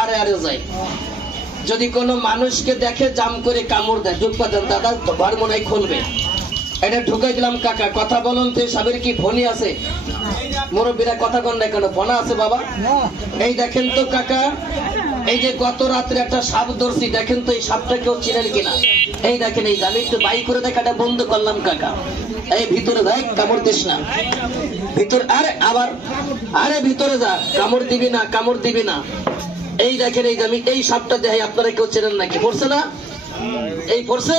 আরে আরে যায় যদি কোনো মানুষকে দেখে জাম করে কামড় দেয় ঢুকবা দেন দাদা ঘর মনে হয় খুলবে এটা ঢুকাই দিলাম কাকা কথা বলুন তো সাবের কি ফোনই আছে মুরব্বীরা কথা কন না কেন ফোন আছে বাবা এই দেখেন তো কাকা এই যে গত রাত্রে একটা সাপ ধরছি দেখেন তো এই সাপটা কেউ চিনেন কিনা এই দেখেন এই আমি একটু বাই করে দেখাটা বন্ধ করলাম কাকা এই ভিতরে যাই কামড় দিস না ভিতর আরে আবার আরে ভিতরে যা কামড় দিবি না কামড় দিবি না এই দেখেন এই আমি এই সাপটা দেখাই আপনারা কেউ চেনেন নাকি পড়ছে না এই পড়ছে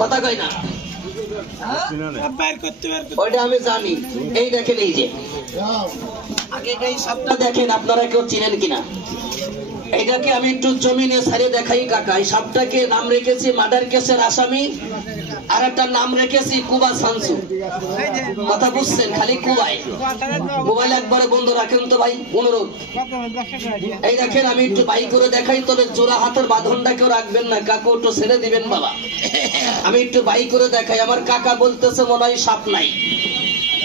কথা কই না ওইটা আমি জানি এই দেখেন এই যে আগে এই সাপটা দেখেন আপনারা কেউ চিনেন কিনা এইটাকে আমি একটু জমিনে ছাড়িয়ে দেখাই কাকা এই সাপটাকে নাম রেখেছি মার্ডার কেসের আসামি আর একটা নাম রেখেছি কুবা সানসু কথা বুঝছেন খালি কুবাই মোবাইল একবারে বন্ধ রাখেন তো ভাই অনুরোধ এই দেখেন আমি একটু বাই করে দেখাই তবে জোড়া হাতের বাঁধনটা কেউ রাখবেন না কাকু একটু ছেড়ে দিবেন বাবা আমি একটু বাই করে দেখাই আমার কাকা বলতেছে মনে হয় সাপ নাই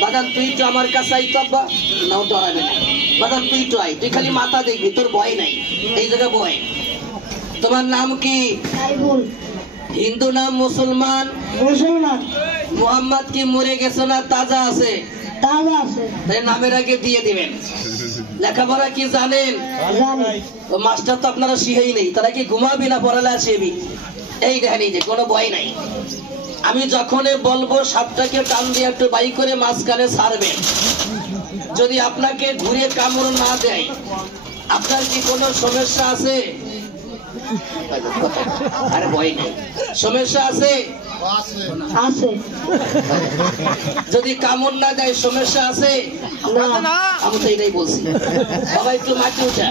বাদান তুই তো আমার কাছে আই তব্বা নাও ডরাবে না বাদান তুই তো আই তুই খালি মাথা দেখবি তোর ভয় নাই এই জায়গা ভয় তোমার নাম কি হিন্দু নাম মুসলমান মুসলমান মোহাম্মদ কি মরে গেছে না তাজা আছে তাজা আছে তাই নামের আগে দিয়ে দিবেন লেখাপড়া কি জানেন জানি তো মাস্টার তো আপনারা শিখেই নেই তারা কি ঘুমাবি না পড়ালে আসেবি এই দেখেন এই যে কোনো ভয় নাই আমি যখনই বলবো সাপটাকে টান দিয়ে একটু বাই করে মাঝখানে ছাড়বেন যদি আপনাকে ঘুরে কামড় না দেয় আপনার কি কোনো সমস্যা আছে আরে ভয় নেই সমস্যা আছে আছে যদি কামড় না দেয় সমস্যা আছে না আমি তো এটাই বলছি সবাই একটু মাটি উঠা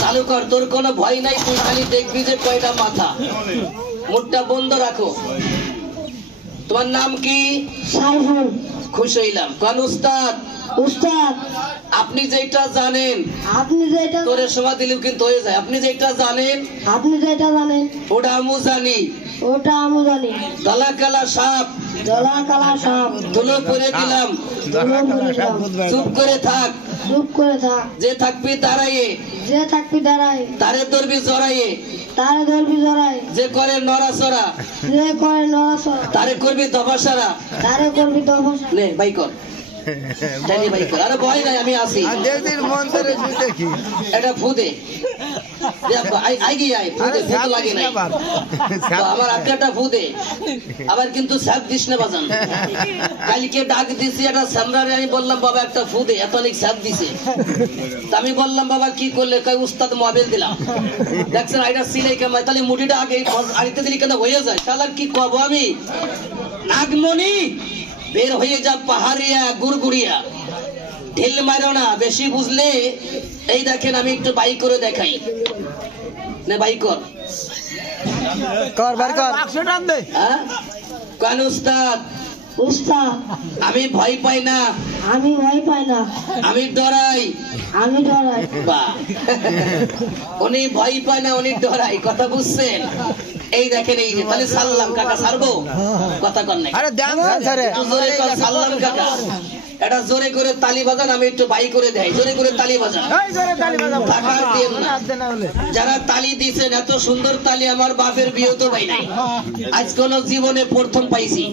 চালু কর তোর কোনো ভয় নাই তুই খালি দেখবি যে কয়টা মাথা মুখটা বন্ধ রাখো তোমার নাম কি সাইফুল খুশি হইলাম কোন উস্তাদ উস্তাদ আপনি যেটা জানেন আপনি যেটা তোরে সময় দিলেও কিন্তু হয়ে যায় আপনি যেটা জানেন ওটা আমি জানি আমি জানি কালা কালা সাপ জলা কালা সাপ ধুলো পরে দিলাম চুপ করে থাক যে থাকবি দাঁড়াইয়ে তারে ধরবি জড়াইয়ে যে করে নড়াচড়া তারে করবি দফাসারা নে বাই কর আরে ভয় নাই আমি আসি এটা ফুদে আমার একটা ফুদে আবার কিন্তু স্যাপ দিস না বাজান কালকে ডাক দিছি একটা স্যামরারে আমি বললাম বাবা একটা ফুদে এত অনেক স্যাপ দিছে আমি বললাম বাবা কি করলে উস্তাদ মোবাইল দিলাম দেখছেন এটা সিলাই কেমন তাহলে মুঠিটা আগে আড়িতে দিলি কেন হয়ে যায় তাহলে কি কব আমি নাগমণি বের হয়ে যা পাহাড়িয়া গুড়গুড়িয়া ঢিল মারো না বেশি বুঝলে এই দেখেন আমি একটু বাই করে দেখাই না বাই কর কোন উস্তাদ আমি ভয় পাই না আমি ডরাই বাহ উনি ভয় পায় না উনি ডরাই কথা বুঝছেন এই দেখেন এই যে তাহলে সাল্লাম কাকা ছাড়বো কথা কর নাই সাল্লাম কাকা এটা জোরে করে তালি বাজান আমি একটু বাই করে দেয় জোরে করে তালি বাজান যারা তালি দিচ্ছেন এত সুন্দর তালি আমার বাপের বিয়ে তো পাই নাই আজ কোন জীবনে প্রথম পাইছি